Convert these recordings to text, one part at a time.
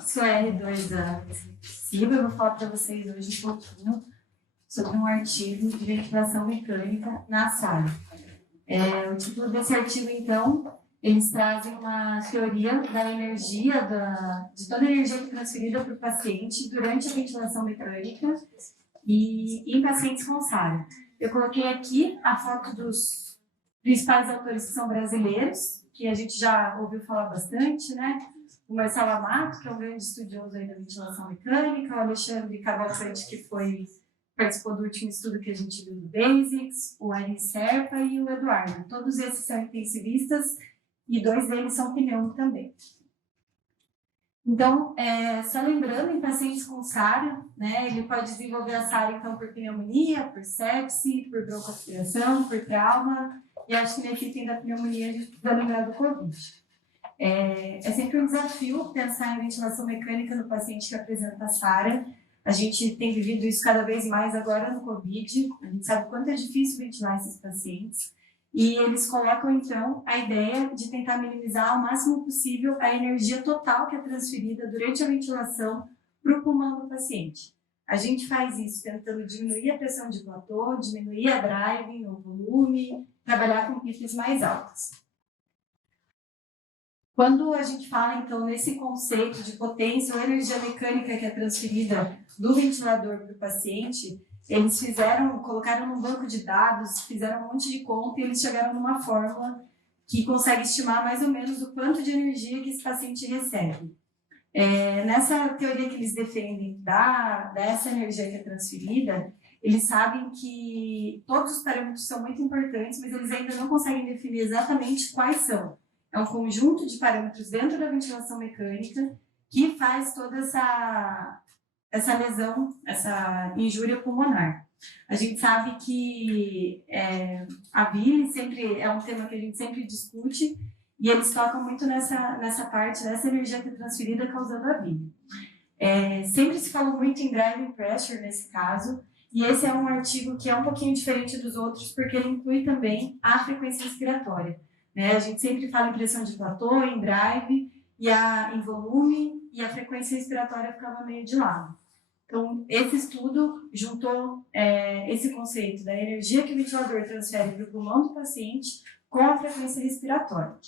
Sou R2 da Silva. Eu vou falar para vocês hoje um pouquinho sobre um artigo de ventilação mecânica na sala. O título desse artigo, então, eles trazem uma teoria da energia, de toda a energia que é transferida para o paciente durante a ventilação mecânica e em pacientes com SARA. Eu coloquei aqui a foto dos principais autores que são brasileiros, que a gente já ouviu falar bastante, né? O Marcelo Amato, que é um grande estudioso aí da ventilação mecânica, o Alexandre Cavalcante, que participou do último estudo que a gente viu do Basics, o Ari Serpa e o Eduardo. Todos esses são intensivistas e 2 deles são pneumo também. Então, só lembrando, em pacientes com SARA, né, ele pode desenvolver a SARA então, por pneumonia, por sepse, por broncoaspiração, por trauma, e acho que nesse item da pneumonia a gente precisa lembrar do Covid. É sempre um desafio pensar em ventilação mecânica no paciente que apresenta SARA. A gente tem vivido isso cada vez mais agora no Covid. A gente sabe o quanto é difícil ventilar esses pacientes. E eles colocam, então, a ideia de tentar minimizar ao máximo possível a energia total que é transferida durante a ventilação para o pulmão do paciente. A gente faz isso tentando diminuir a pressão de platô, diminuir a driving, o volume, trabalhar com pifes mais altas. Quando a gente fala, então, nesse conceito de potência ou energia mecânica que é transferida do ventilador para o paciente, eles colocaram num banco de dados, fizeram um monte de conta e eles chegaram numa fórmula que consegue estimar mais ou menos o quanto de energia que esse paciente recebe. Nessa teoria que eles defendem dessa energia que é transferida, eles sabem que todos os parâmetros são muito importantes, mas eles ainda não conseguem definir exatamente quais são. É um conjunto de parâmetros dentro da ventilação mecânica que faz toda essa lesão, essa injúria pulmonar. A gente sabe que a bile sempre é um tema que a gente sempre discute e eles tocam muito nessa parte dessa energia que é transferida causando a bile. Sempre se falou muito em driving pressure nesse caso, e esse é um artigo que é um pouquinho diferente dos outros porque ele inclui também a frequência respiratória. A gente sempre fala em pressão de platô, em drive, em volume, e a frequência respiratória ficava meio de lado. Então, esse estudo juntou esse conceito da energia que o ventilador transfere para o pulmão do paciente com a frequência respiratória.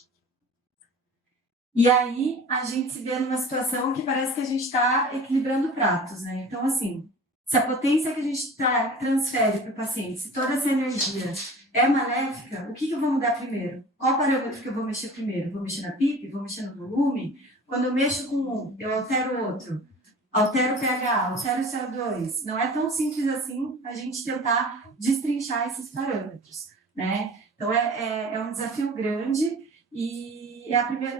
E aí, a gente se vê numa situação que parece que a gente está equilibrando pratos, né? Então, assim, se a potência que a gente transfere para o paciente, se toda essa energia é maléfica, o que eu vou mudar primeiro? Qual parâmetro que eu vou mexer primeiro? Vou mexer na PIP? Vou mexer no volume? Quando eu mexo com um, eu altero o outro. Altero o pH, altero o CO2. Não é tão simples assim a gente tentar destrinchar esses parâmetros, né? Então, é um desafio grande e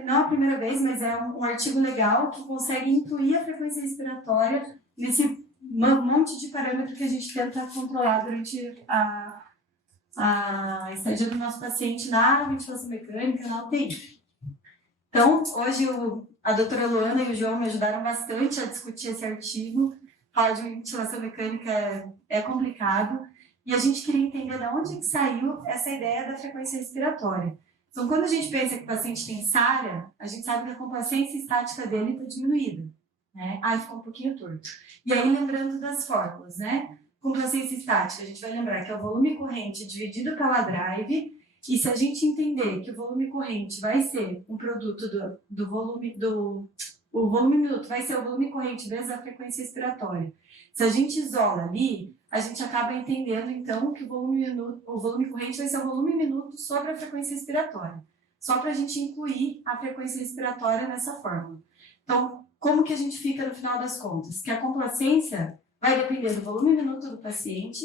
não a primeira vez, mas é um artigo legal que consegue incluir a frequência respiratória nesse monte de parâmetro que a gente tenta controlar durante a estadia do nosso paciente na ventilação mecânica, na UTI. Então, hoje a doutora Luana e o João me ajudaram bastante a discutir esse artigo. Falar de ventilação mecânica é complicado e a gente queria entender de onde que saiu essa ideia da frequência respiratória. Então, quando a gente pensa que o paciente tem SARA, a gente sabe que a complacência estática dele está diminuída, né? Ficou um pouquinho torto. E aí, lembrando das fórmulas, né? Complacência estática, a gente vai lembrar que é o volume corrente dividido pela drive, e se a gente entender que o volume corrente vai ser um produto do volume, o volume minuto vai ser o volume corrente vezes a frequência respiratória. Se a gente isola ali, a gente acaba entendendo, então, que o volume corrente vai ser o volume minuto sobre a frequência respiratória. Só para a gente incluir a frequência respiratória nessa fórmula. Então, como que a gente fica no final das contas? Que a complacência vai depender do volume minuto do paciente,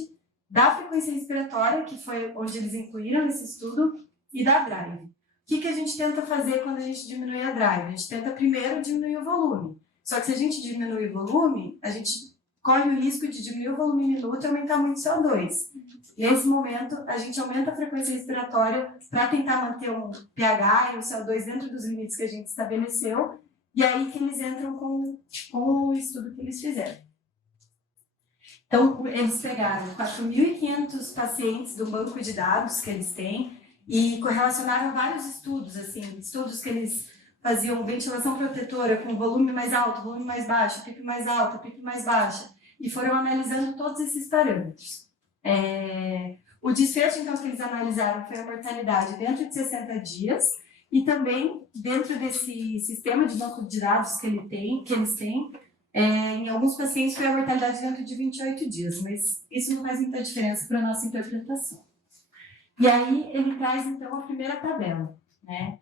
da frequência respiratória, que foi onde eles incluíram nesse estudo, e da drive. O que a gente tenta fazer quando a gente diminui a drive? A gente tenta primeiro diminuir o volume. Só que se a gente diminui o volume, a gente corre o risco de diminuir o volume minuto e aumentar muito o CO2. Nesse momento, a gente aumenta a frequência respiratória para tentar manter um pH e o CO2 dentro dos limites que a gente estabeleceu, e aí que eles entram com o estudo que eles fizeram. Então, eles pegaram 4.500 pacientes do banco de dados que eles têm e correlacionaram vários estudos, assim, estudos que eles faziam ventilação protetora com volume mais alto, volume mais baixo, PIP mais alta, PIP mais baixa, e foram analisando todos esses parâmetros. O desfecho, então, que eles analisaram foi a mortalidade dentro de 60 dias e também dentro desse sistema de banco de dados que eles têm, em alguns pacientes foi a mortalidade dentro de 28 dias, mas isso não faz muita diferença para a nossa interpretação. E aí ele traz, então, a primeira tabela, né?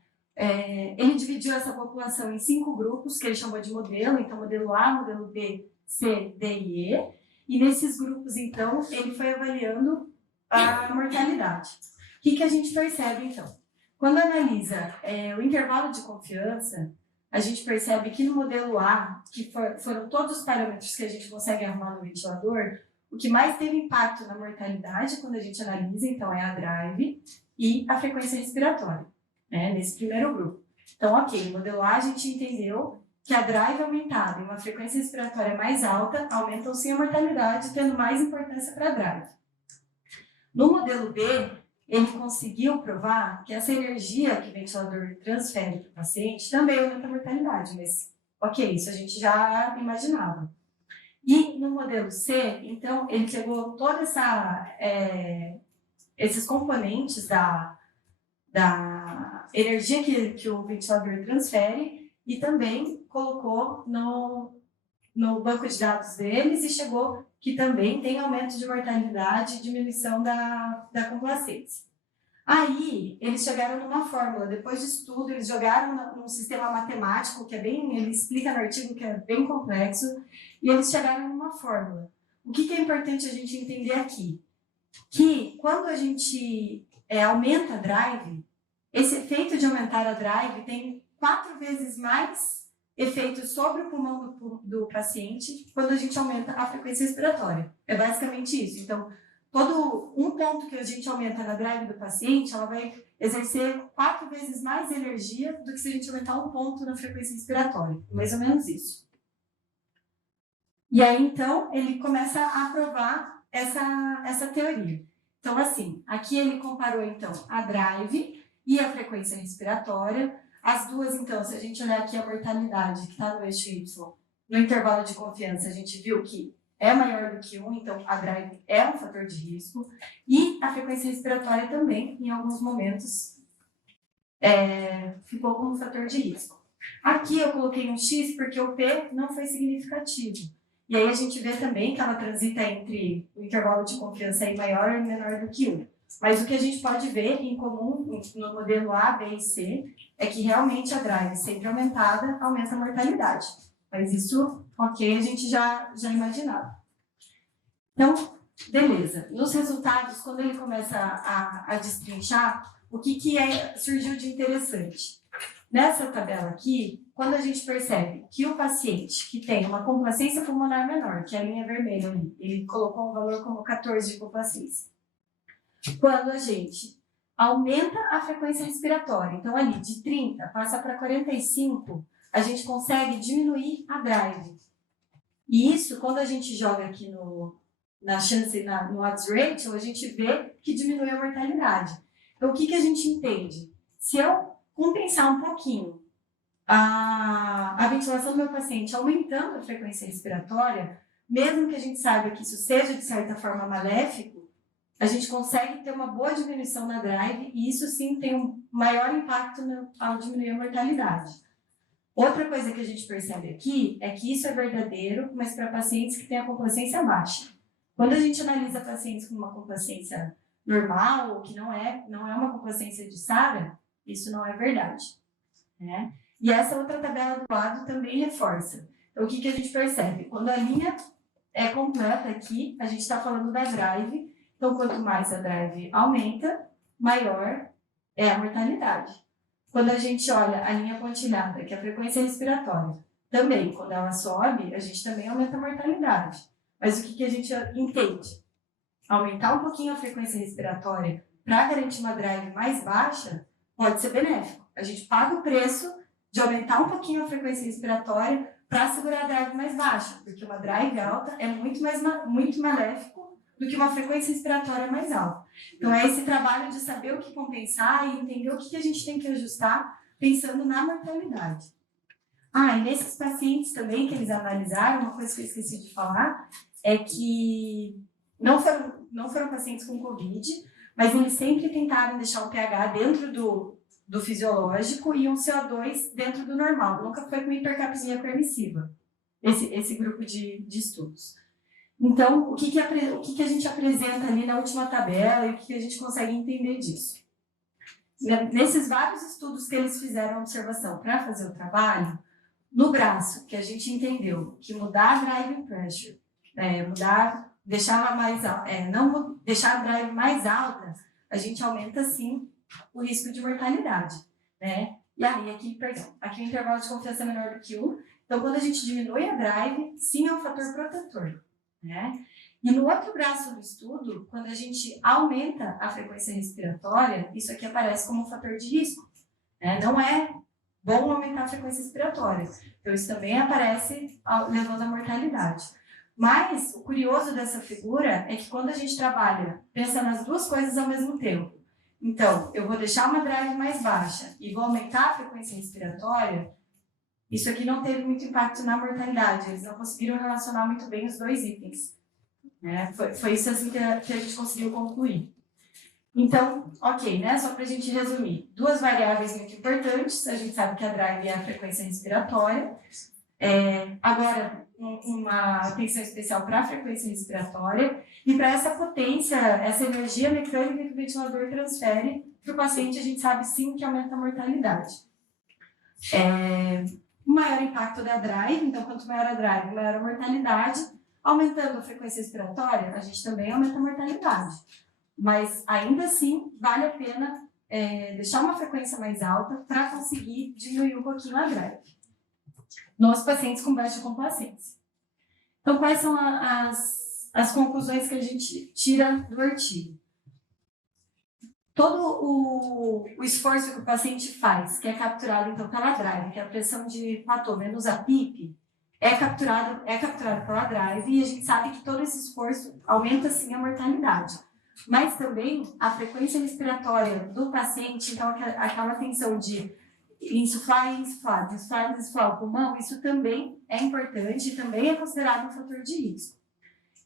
Ele dividiu essa população em 5 grupos, que ele chamou de modelo, então modelo A, modelo B, C, D e E, e nesses grupos, então, ele foi avaliando a mortalidade. O que a gente percebe, então? Quando analisa o intervalo de confiança, a gente percebe que no modelo A, que foram todos os parâmetros que a gente consegue arrumar no ventilador, o que mais teve impacto na mortalidade, quando a gente analisa, então, é a drive e a frequência respiratória, né, nesse primeiro grupo. Então, ok, no modelo A a gente entendeu que a drive aumentada e uma frequência respiratória mais alta aumentam sim a mortalidade, tendo mais importância para a drive. No modelo B, ele conseguiu provar que essa energia que o ventilador transfere para o paciente também aumenta a mortalidade, mas ok, isso a gente já imaginava. E no modelo C, então, ele pegou toda esses componentes da energia que o ventilador transfere e também colocou no banco de dados deles e chegou que também tem aumento de mortalidade e diminuição da complacência. Aí, eles chegaram numa fórmula, depois de estudo, eles jogaram num sistema matemático, que é bem, ele explica no artigo que é bem complexo, e eles chegaram numa fórmula. O que é importante a gente entender aqui? Que quando a gente aumenta a drive, esse efeito de aumentar a drive tem 4 vezes mais efeito sobre o pulmão do paciente quando a gente aumenta a frequência respiratória. É basicamente isso. Então, todo um ponto que a gente aumenta na drive do paciente, ela vai exercer 4 vezes mais energia do que se a gente aumentar um ponto na frequência respiratória. Mais ou menos isso. E aí, então, ele começa a provar essa teoria. Então, assim, aqui ele comparou, então, a drive e a frequência respiratória. As duas, então, se a gente olhar aqui a mortalidade, que está no eixo Y, no intervalo de confiança, a gente viu que é maior do que 1, então a drive é um fator de risco. E a frequência respiratória também, em alguns momentos, ficou como fator de risco. Aqui eu coloquei um X porque o P não foi significativo. E aí a gente vê também que ela transita entre o intervalo de confiança aí maior e menor do que 1. Mas o que a gente pode ver em comum no modelo A, B e C é que realmente a drive sempre aumentada aumenta a mortalidade. Mas isso, ok, a gente já imaginava. Então, beleza. Nos resultados, quando ele começa a destrinchar, o que surgiu de interessante? Nessa tabela aqui, quando a gente percebe que o paciente que tem uma complacência pulmonar menor, que é a linha vermelha ali, ele colocou um valor como 14 de complacência. Quando a gente aumenta a frequência respiratória, então ali de 30 passa para 45, a gente consegue diminuir a drive. E isso, quando a gente joga aqui na chance, no odds ratio, a gente vê que diminui a mortalidade. Então, o que a gente entende? Se eu compensar um pouquinho a ventilação do meu paciente aumentando a frequência respiratória, mesmo que a gente saiba que isso seja, de certa forma, maléfico, a gente consegue ter uma boa diminuição na drive e isso sim tem um maior impacto ao diminuir a mortalidade. Outra coisa que a gente percebe aqui é que isso é verdadeiro, mas para pacientes que têm a complacência baixa. Quando a gente analisa pacientes com uma complacência normal, ou que não é uma complacência de SARA, isso não é verdade, né? E essa outra tabela do lado também reforça. Então, o que a gente percebe? Quando a linha é completa aqui, a gente está falando da drive. Então, quanto mais a drive aumenta, maior é a mortalidade. Quando a gente olha a linha pontilhada, que é a frequência respiratória, também, quando ela sobe, a gente também aumenta a mortalidade. Mas o que a gente entende? Aumentar um pouquinho a frequência respiratória para garantir uma drive mais baixa pode ser benéfico. A gente paga o preço de aumentar um pouquinho a frequência respiratória para segurar a drive mais baixa, porque uma drive alta é muito maléfico do que uma frequência respiratória mais alta. Então, é esse trabalho de saber o que compensar e entender o que a gente tem que ajustar pensando na mortalidade. E nesses pacientes também que eles analisaram, uma coisa que eu esqueci de falar, é que não foram pacientes com Covid, mas eles sempre tentaram deixar o pH dentro do fisiológico e um CO2 dentro do normal. Nunca foi com hipercapnia permissiva, esse grupo de estudos. Então, o que a gente apresenta ali na última tabela e o que a gente consegue entender disso? Nesses vários estudos que eles fizeram a observação para fazer o trabalho, no braço, que a gente entendeu que mudar a drive pressure, deixar mais não deixar a drive mais alta, a gente aumenta sim o risco de mortalidade, né? E aí, aqui o intervalo de confiança é menor do que 1, então quando a gente diminui a drive, sim é um fator protetor, né? E no outro braço do estudo, quando a gente aumenta a frequência respiratória, isso aqui aparece como um fator de risco, né? Não é bom aumentar a frequência respiratória, então isso também aparece levando à mortalidade. Mas o curioso dessa figura é que quando a gente trabalha, pensa nas duas coisas ao mesmo tempo. Então, eu vou deixar uma drive mais baixa e vou aumentar a frequência respiratória, isso aqui não teve muito impacto na mortalidade, eles não conseguiram relacionar muito bem os dois itens. Né? Foi isso assim que a gente conseguiu concluir. Então, ok, né? Só para a gente resumir. Duas variáveis muito importantes, a gente sabe que a drive é a frequência respiratória. Agora, uma atenção especial para a frequência respiratória e para essa potência, essa energia mecânica que o ventilador transfere para o paciente, a gente sabe sim que aumenta a mortalidade. O maior impacto da drive, então quanto maior a drive, maior a mortalidade. Aumentando a frequência respiratória, a gente também aumenta a mortalidade. Mas ainda assim, vale a pena deixar uma frequência mais alta para conseguir diminuir um pouquinho a drive nos pacientes com baixa complacência. Então, quais são as conclusões que a gente tira do artigo? Todo o esforço que o paciente faz, que é capturado então pela drive, que é a pressão de platô menos a PIP, é capturado pela drive, e a gente sabe que todo esse esforço aumenta sim a mortalidade. Mas também a frequência respiratória do paciente, então aquela tensão de insuflar, o pulmão, isso também é importante e também é considerado um fator de risco.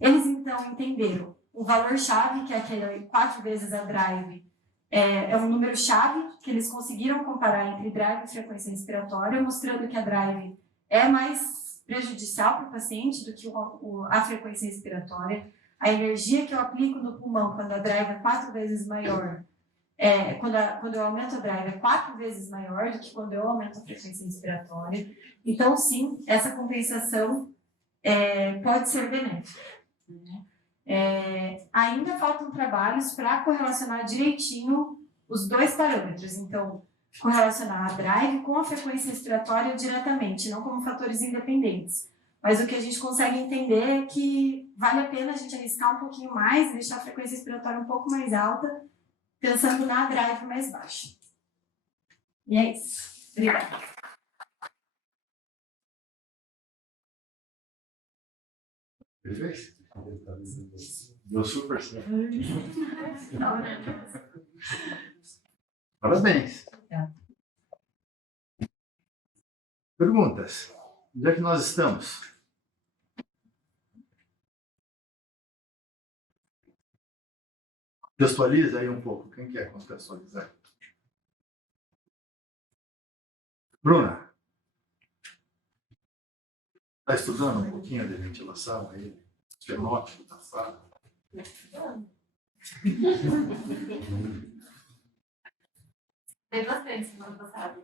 Eles então entenderam o valor-chave, que é aquele 4 vezes a drive, é um número-chave que eles conseguiram comparar entre drive e frequência respiratória, mostrando que a drive é mais prejudicial para o paciente do que a frequência respiratória. A energia que eu aplico no pulmão quando a drive é 4 vezes maior, quando eu aumento a drive é 4 vezes maior do que quando eu aumento a frequência respiratória. Então, sim, essa compensação pode ser benéfica. Ainda faltam trabalhos para correlacionar direitinho os dois parâmetros. Então, correlacionar a drive com a frequência respiratória diretamente, não como fatores independentes. Mas o que a gente consegue entender é que vale a pena a gente arriscar um pouquinho mais e deixar a frequência respiratória um pouco mais alta, pensando na drive mais baixa. E é isso. Obrigada. Perfeito. Deu super certo. Parabéns. Perguntas? Onde é que nós estamos? Contextualiza aí um pouco. Quem quer contextualizar? Bruna, está estudando um pouquinho de ventilação aí? Fenótipo da sala? Tem bastante semana passada.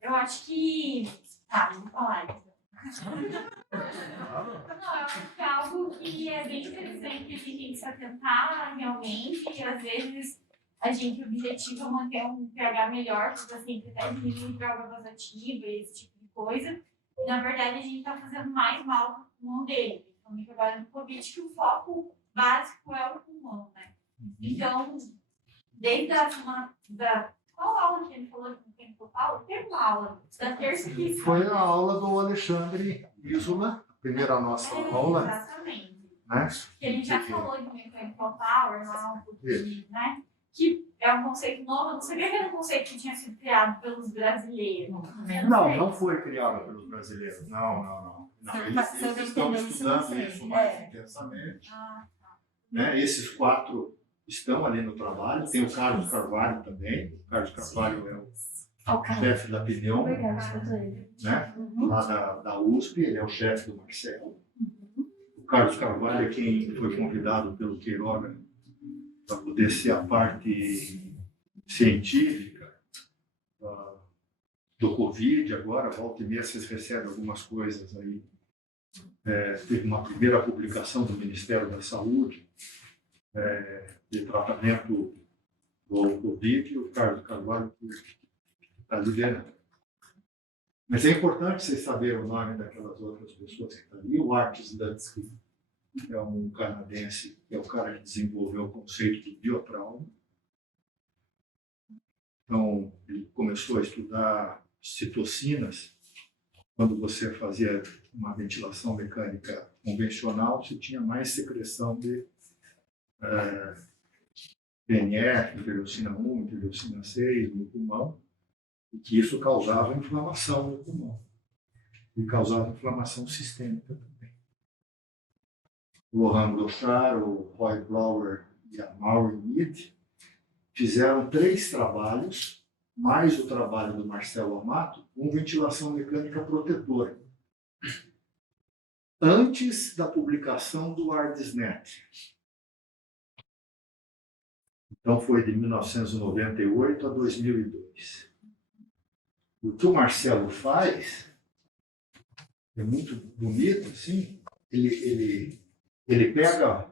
Eu acho que... Tá, vou falar. Não, eu acho que é algo que é bem interessante que a gente tem que se atentar realmente, e às vezes o objetivo é manter um pH melhor, tipo assim, até diminuir droga vasoativa, esse tipo de coisa. E, na verdade, a gente está fazendo mais mal para o pulmão dele, principalmente agora no Covid, que o foco básico é o pulmão, né? Então, desde a semana qual aula que ele falou de tempo total? Teve uma aula da terça que foi a aula do Alexandre Isola, a primeira nossa aula. Exatamente. Né? Que ele já falou de mecânico power lá um pouquinho, né? que é um conceito novo. Eu não sabia que era um conceito que tinha sido criado pelos brasileiros. Não foi criada pelos brasileiros. Não. Eles estão estudando isso mais intensamente. Né? Esses 4 estão ali no trabalho. Tem o Carlos Carvalho também. O Carlos Carvalho é o chefe da Pinion, né? Lá da USP, ele é o chefe do Marcelo. O Carlos Carvalho é quem foi convidado pelo Queiroga para poder ser a parte científica do Covid. Agora, volta e meia, vocês recebem algumas coisas aí. Teve uma primeira publicação do Ministério da Saúde de tratamento do Covid, e o Carlos Carvalho está liderando. Mas é importante vocês saberem o nome daquelas outras pessoas que estão ali. O Artis Lutsky é um canadense, que é o cara que desenvolveu o conceito do biotrauma. Então, ele começou a estudar citocinas. Quando você fazia uma ventilação mecânica convencional, você tinha mais secreção de PNF, interleucina 1, interleucina 6 no pulmão, e que isso causava inflamação no pulmão. E causava inflamação sistêmica também. O Lohan Gauchard, o Roy Blower e a Maury Mead fizeram 3 trabalhos, mais o trabalho do Marcelo Amato, com ventilação mecânica protetora, antes da publicação do ARDSNet. Então, foi de 1998 a 2002. O que o Marcelo faz é muito bonito, assim. Ele pega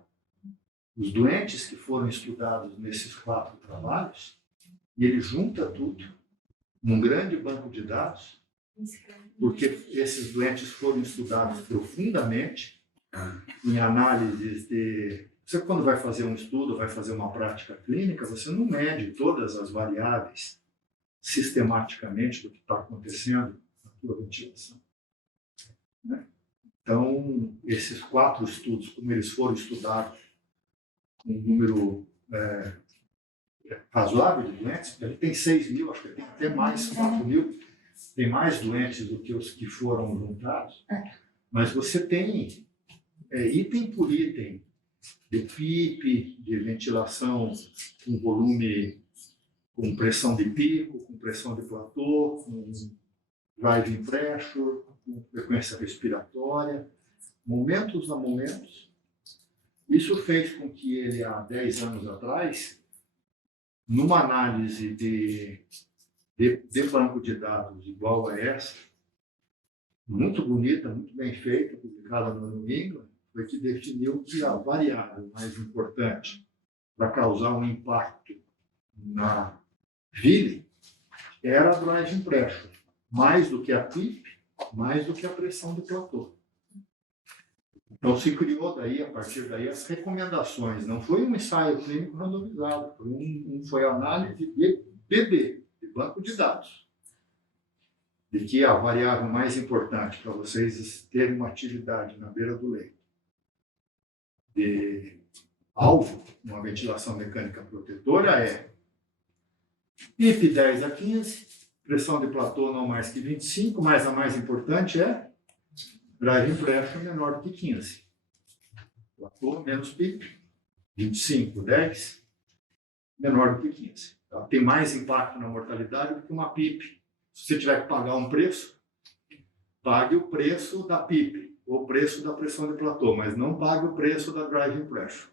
os doentes que foram estudados nesses 4 trabalhos e ele junta tudo num grande banco de dados, porque esses doentes foram estudados profundamente em análises de... Você, quando vai fazer um estudo, vai fazer uma prática clínica, você não mede todas as variáveis sistematicamente do que está acontecendo na sua ventilação. Né? Então, esses 4 estudos, como eles foram estudados com um número razoável de doentes, ele tem 6 mil, acho que ele tem até mais, 4 mil, tem mais doentes do que os que foram juntados, mas você tem item por item de PIP, de ventilação com volume, com pressão de pico, com pressão de platô, com driving pressure, com frequência respiratória, momentos a momentos. Isso fez com que ele, há 10 anos atrás, numa análise de banco de dados igual a essa, muito bonita, muito bem feita, publicada no New England, foi que definiu que a variável mais importante para causar um impacto na ville era a driving pressure, mais do que a PIP, mais do que a pressão do platô. Então se criou daí, a partir daí, as recomendações. Não foi um ensaio clínico randomizado, foi análise de BD, de banco de dados, de que a variável mais importante para vocês terem uma atividade na beira do leito de alvo, uma ventilação mecânica protetora, é PIP 10 a 15, pressão de platô não mais que 25, mas a mais importante é driving pressure menor do que 15. Platô menos PIP, 25, 10, menor do que 15. Ela tem mais impacto na mortalidade do que uma PIP. Se você tiver que pagar um preço, pague o preço da PIP, o preço da pressão de platô, mas não pague o preço da driving pressure.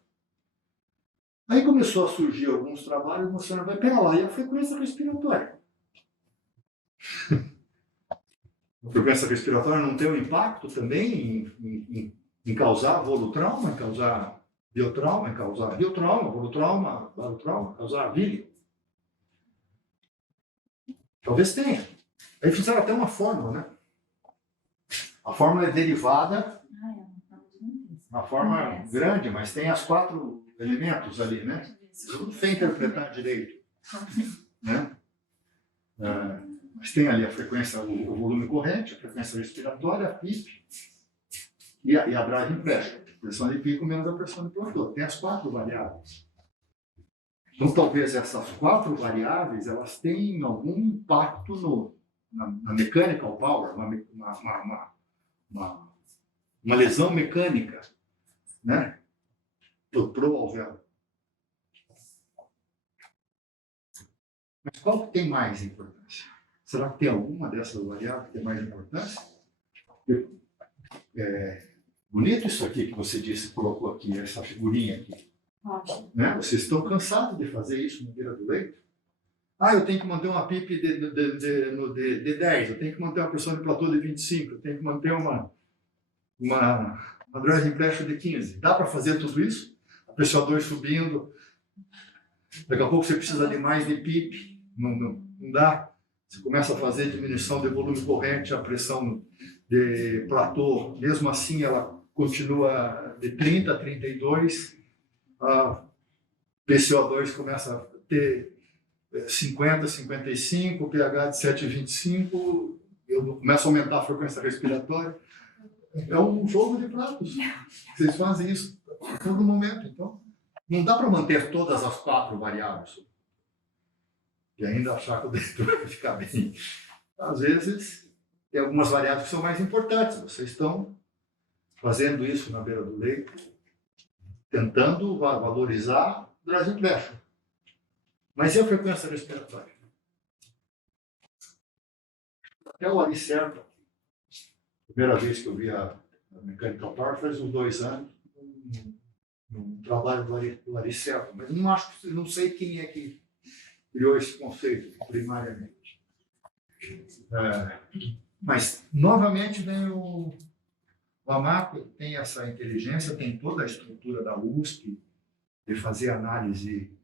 Aí começou a surgir alguns trabalhos mostrando, vai, pera lá, e a frequência respiratória? A frequência respiratória não tem um impacto também em causar volutrauma, em causar biotrauma, em causar biotrauma, volutrauma, barotrauma, causar vílio? Talvez tenha. Aí fizeram até uma fórmula, né? A fórmula é derivada, uma forma grande, mas tem as 4 elementos ali, né? Eu não sei interpretar direito, né? Mas tem ali a frequência, o volume corrente, a frequência respiratória, a PIP e a driving pressure, pressão de pico menos a pressão de platô. Tem as 4 variáveis. Então, talvez essas 4 variáveis elas tenham algum impacto na mechanical power, uma lesão mecânica, né? Pro alvéolo. Mas qual que tem mais importância? Será que tem alguma dessas variáveis que tem mais importância? Bonito isso aqui que você disse, colocou aqui, essa figurinha aqui. Ótimo. Né? Vocês estão cansados de fazer isso na beira do leito? Eu tenho que manter uma PIP de 10, eu tenho que manter uma pressão de platô de 25, eu tenho que manter uma driving pressure de 15. Dá para fazer tudo isso? A pressão 2 subindo. Daqui a pouco você precisa de mais de PIP. Não dá. Você começa a fazer diminuição de volume corrente, a pressão de platô, mesmo assim ela continua de 30 a 32. A PCO2 começa a ter 50, 55, pH de 7,25, eu começo a aumentar a frequência respiratória. É um jogo de pratos. Vocês fazem isso a todo momento. Então, não dá para manter todas as 4 variáveis e ainda achar que o dentro vai ficar bem. Às vezes, tem algumas variáveis que são mais importantes. Vocês estão fazendo isso na beira do leito, tentando valorizar o driving pressure. Mas e a frequência respiratória? Até o ali certo, primeira vez que eu vi a Mechanical Power faz uns 2 anos, no trabalho do Ari Certo, mas não sei quem é que criou esse conceito primariamente. Mas, novamente, vem o AMAP, tem essa inteligência, tem toda a estrutura da USP, de fazer análise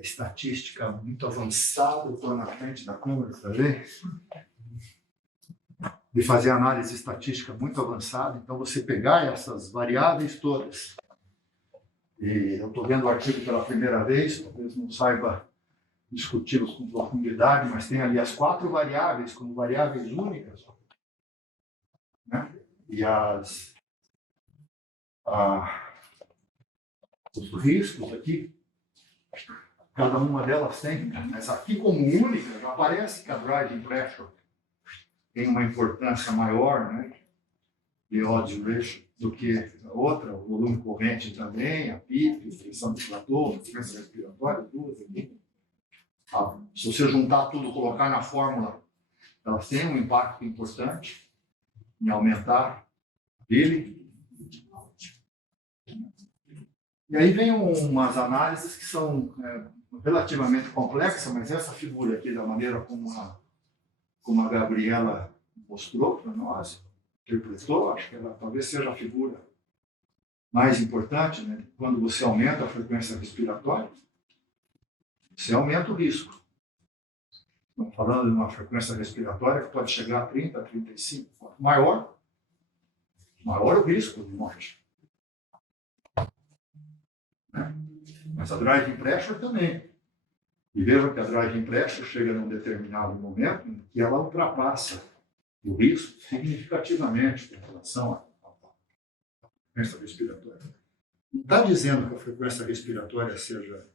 estatística muito avançada, estou na frente da câmera, está vendo? De fazer análise estatística muito avançada, então você pegar essas variáveis todas, e eu estou vendo o artigo pela primeira vez, talvez não saiba discuti-los com profundidade, mas tem ali as 4 variáveis como variáveis únicas, né? E os riscos aqui, cada uma delas tem, mas aqui como única, já aparece que a driving pressure tem uma importância maior, né, de odds ratio, do que a outra, o volume corrente também, a PIP, a pressão de platô, a frequência respiratória, tudo aqui. Se você juntar tudo e colocar na fórmula, elas têm um impacto importante em aumentar ele. E aí vem umas análises que são relativamente complexas, mas essa figura aqui, da maneira como a Gabriela mostrou para nós, interpretou, acho que ela talvez seja a figura mais importante, né? Quando você aumenta a frequência respiratória, você aumenta o risco. Estamos falando de uma frequência respiratória que pode chegar a 30, a 35. Quanto maior o risco de morte. Mas a driving pressure também. E veja que a driving pressure chega num determinado momento em que ela ultrapassa o risco significativamente em relação à frequência respiratória. Não está dizendo que a frequência respiratória seja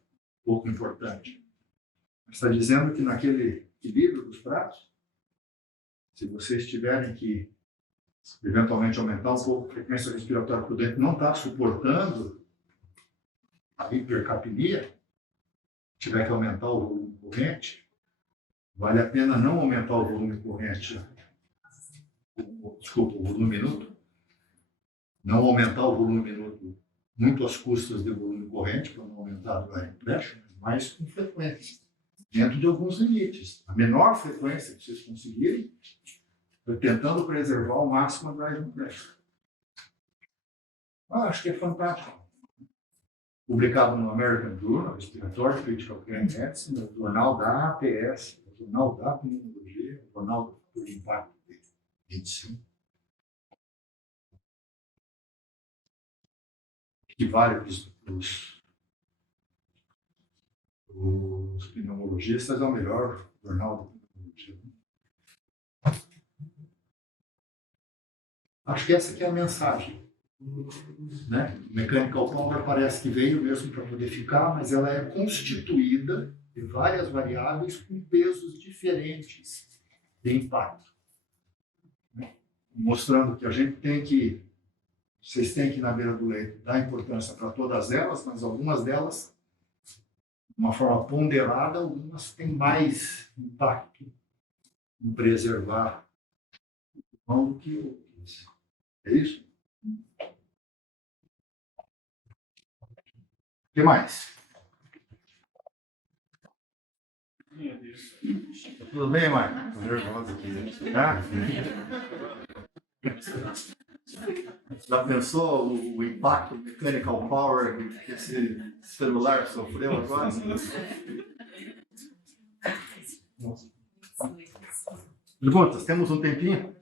pouco importante. Está dizendo que naquele equilíbrio dos pratos, se vocês tiverem que eventualmente aumentar um pouco a frequência respiratória por dentro, não está suportando a hipercapnia, tiver que aumentar o volume corrente, vale a pena não aumentar o volume corrente, o volume minuto, não aumentar o volume minuto muito às custas do volume corrente, para não aumentar a driving pressure, mas com frequência, dentro de alguns limites. A menor frequência que vocês conseguirem, tentando preservar ao máximo a driving pressure. Acho que é fantástico. Publicado no American Journal of Respiratory Critical Care Medicine, no jornal da APS, no jornal da pneumologia, no jornal do impacto de medicina. Que vale para os pneumologistas, é o melhor jornal da pneumologia. Acho que essa aqui é a mensagem. Né? Mechanical Power parece que veio mesmo para poder ficar, mas ela é constituída de várias variáveis com pesos diferentes de impacto. Né? Mostrando que a gente tem que, vocês têm que, na beira do leito, dar importância para todas elas, mas algumas delas, de uma forma ponderada, algumas têm mais impacto em preservar o pulmão do que outras. É isso? O que mais? Tudo bem, Marco? Tô nervoso aqui. Tá? Já pensou o impacto mechanical power que esse celular sofreu agora? Perguntas? Temos um tempinho?